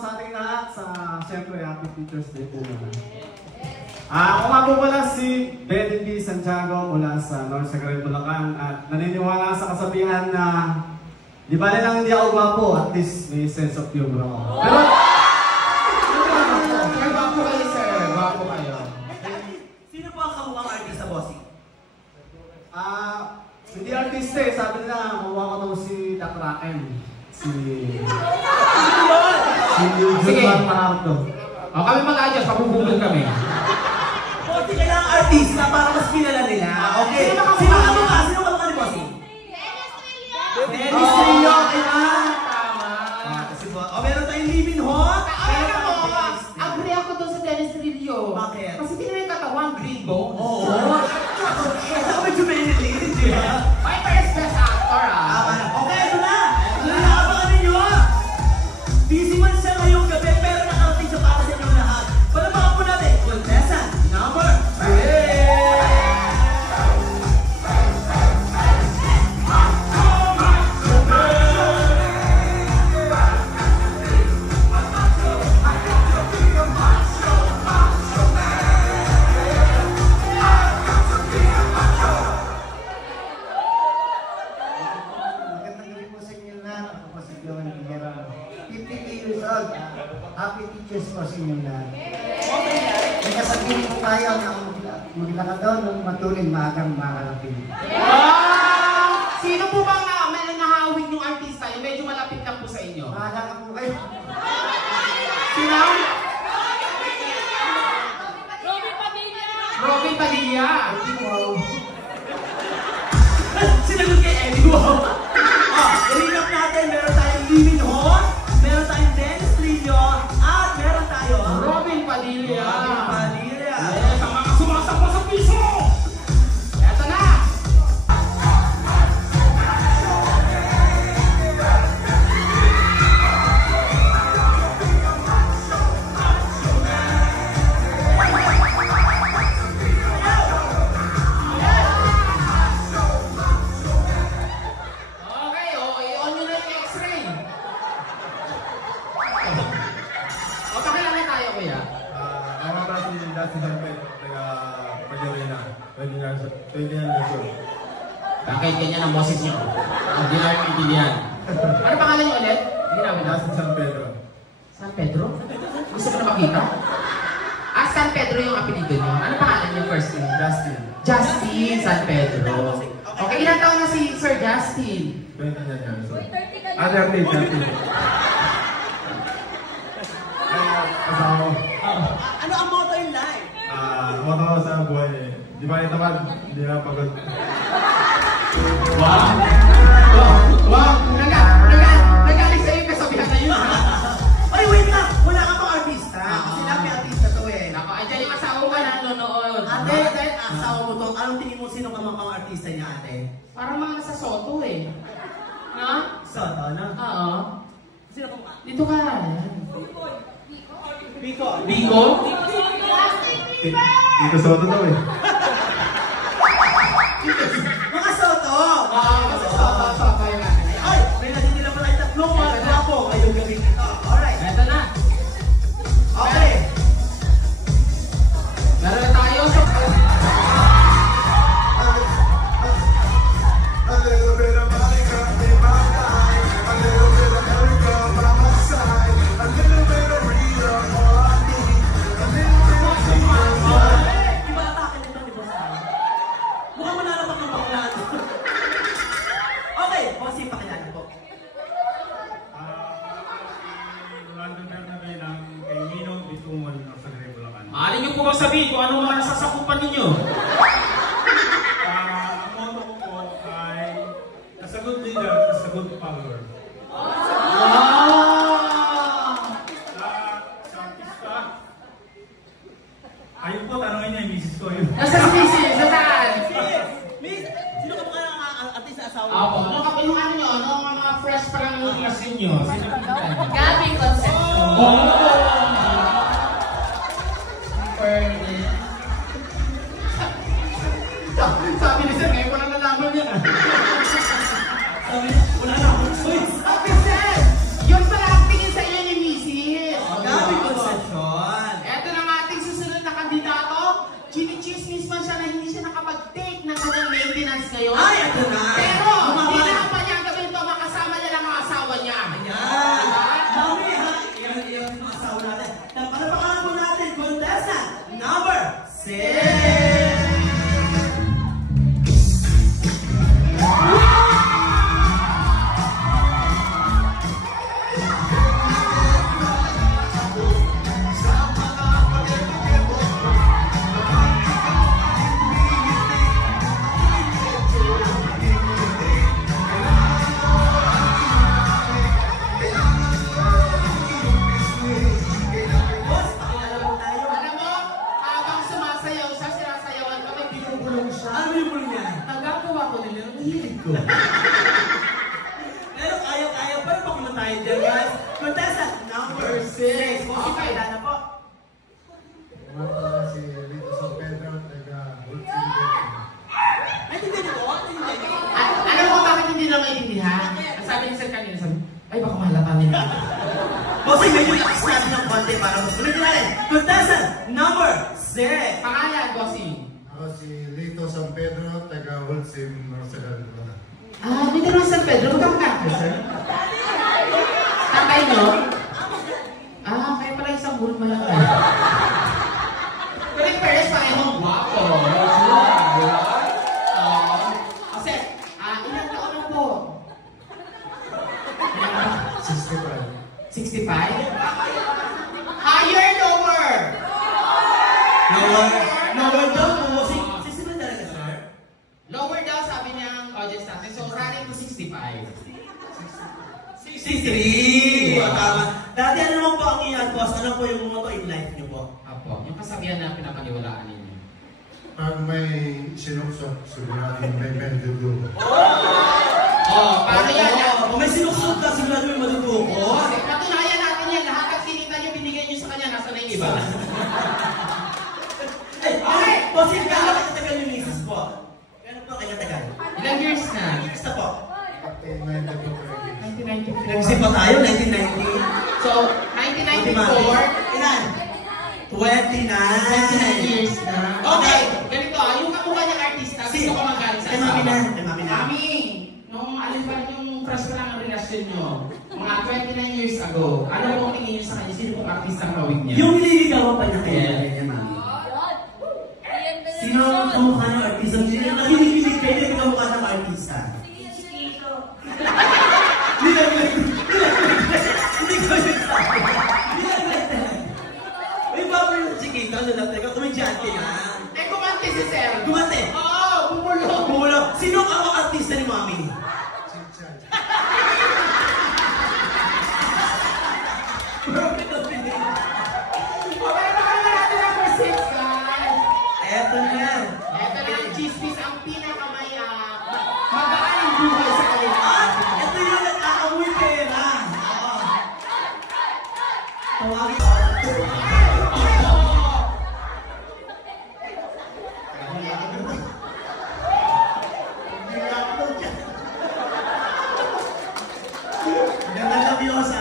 sa ating lahat sa siyempre Happy Teachers Day po muna. Ako nga po pala si Benny B. Santiago mula sa North Sagarin, Bulacan at naniniwala sa kasabihan na di ba lang hindi ako gwapo, at least may sense of humor ako. Pero gwapo kayo sir, gwapo kayo. Sino po ang kamukhang artista, bossing? Hindi artista eh, sabi nila makuha ko daw si Takraken. Si Julman Maharto. O kami mag-adjust, papupugol kami. Bossing, kailangan artista para mas kilala nila. Okay. Sino ka ni bossing? Dennis Trillo, kailangan. Tama. O, meron tayong Living Hot. Ay, ako, agree ako doon sa Dennis Trillo. Bakit? Kasi hindi naman yung katawan, green bone. Oo. Ako medyo mainit-init, di ba? Ay, best actor Okay, ito na. Abangan ninyo. Busy man siya ngayong gabi, pero nakarating siya para sa inyong lahat. Palabakan po natin, contestant number 3. Happy Teachers po sa inyo lahat. May kasabihin po tayo na maglakad daw ng matuloy maagang makarating. Sino po bang nahawig yung artista? Yung medyo malapit lang po sa inyo. Maaga ka po kayo. Sino? Robin Padilla. Wow. Sinagot kay Eddie, wow. I-recap natin, meron tayong Living Hot, meron tayong Dennis Trillo, at meron tayong Robin Padilla. Robin Padilla. Yes, ang mga sumasakwa sa piso! Eto na! Bakit ganyan ang boses niyo? Hindi na yung intindihan. Ano pangalan niyo ulit? Hindi namin na. San Pedro. San Pedro? Gusto mo na makita? San Pedro yung apelido niyo. Ano pangalan niyo first name? Justin. Justin San Pedro. Okay, ilang taon na si Sir Justin? 29 years old. 30. Asawa. Ano ang motto in life? Motto ko sa buhay eh. Di ba yung tamad? Hindi na pagod. Wow! Wow! Nagaling sa'yo yung kasabihan na yun. Ay, wait na! Wala ka pang artista. Kasi may artista to eh. Nako, andyan yung asawa ko na nanonood. Ate, dahil asawa mo to, anong tingin mo sino ka pang artista niya, ate? Parang mga nasa Soto eh. Ha? Soto, no? Oo. Sino ka pa? Dito ka. Biko. Biko? Dito Soto daw eh. Mga Soto! Soto yung natin. Ay, may natitila pala yung tatlong mga gwapo ngayong gabi nito. Alright. Eto na. Okay. Meron na tayo sa... A little bit of Monica in my life, a little bit of Erica by my side, a little bit of Rita all I need, a little bit of Tia. Iba na takin ito ni Boss Al. Mukhang mananapak ng baklaan. Okay, Bossy, pakilala po. Rolando Bernabé ng kay Ninong Bitumon ng Sagarin, Bulacan. Maaari niyo po bang sabihin kung ano mga nasasakupan ninyo? Ang motto ko po ay as a good leader, as a good follower. Sa artista, ayun po, tanongin niya yung misis ko yun. Nasa si Mrs. Saan? Miss, sino ka mga artista asawa mo? Ako. Yung ano nyo, ang mga fresh pa lang yung class ninyo. Gabi Concepcion. Sabi ni Sir, ngayon ko na nalaman yan. Sabi, wala na akong choice. Sabi Sir, yun pala ang tingin sa inyo ni Mrs. Okay. Kilala po. Mga pala si Lito San Pedro, taga Hulsinberg. Naintindihan niyo po? Naintindihan niyo? Alam mo bakit hindi na maintindihan? Ang sabi ni Sir kanina, sabi, ay baka mahalata nila. Bossing, medyo lakas natin ng konti para mas ulitin natin. Contestant number 6. Pangalan, Bossing. Ako si Lito San Pedro, taga Hulsim, Norsagal. Ah, may tanong San Pedro. Magkamukha ka, sir? Tatay nyo? Ah, kaya pala isang bulot malaki. Pero yung parents parehong guwapo. Kasi, ilang taon na po? 65. 65? Higher, lower? Lower daw po. Sisi ba talaga, sir? Lower daw, sabi niya ang audience natin. So, running to 65. 63! Tama. Dati ano naman po ang iyan, boss? Ano po yung motto in life niyo po? Apo, yung kasabihan na pinapaniwalaan ninyo. Pag may sinuksok, sigurahin may pendudugo. Oh, paano yan? Kung may sinuksok ka, sigurado may maduduko. Kasi patunayan natin yan. Lahat ng sinita niyo, binigay niyo sa kanya. Nasa na yung iba. Okay! Bossing, gano'n katagal yung misis po? Gano'n po kayo katagal? Ilang years na? Years na po. 1994. Nag-isip pa tayo, 1990. So, 1994. Ilan? 29. 29 years na. Okay, ganito yung kamukha niyang artista, gusto ko magaling sa Kay Mami na. asawa. Kay Mami na. Mami, nung alin pa rin yung crush pa lang ang relasyon niyo, mga 29 years ago, ano pong tingin niyo sa kanya? Sino pong artista ang kawig niya? Yung nililigawan pa niya kayo. Yeah, Mami. Sino ang kamukha ng artista? Nakikinig kayo yung kamukha ng artista. Hindi ko nagsabi. May baboy yung Chiquito, ano lang, teka, kumadyante yan. Eh, kumante si Sir. Kumante? Oo, bumulong. Bumulong. Sino ang artista ni Mami? Chinchan. Okay, baka natin number 6, guys. Eto na. Ito na ang chismis, ang pinakamaya. Magaan ang buhay sa kanila. Ito yung nag-aamoy pera. Tawagin. Ganda na biyosa.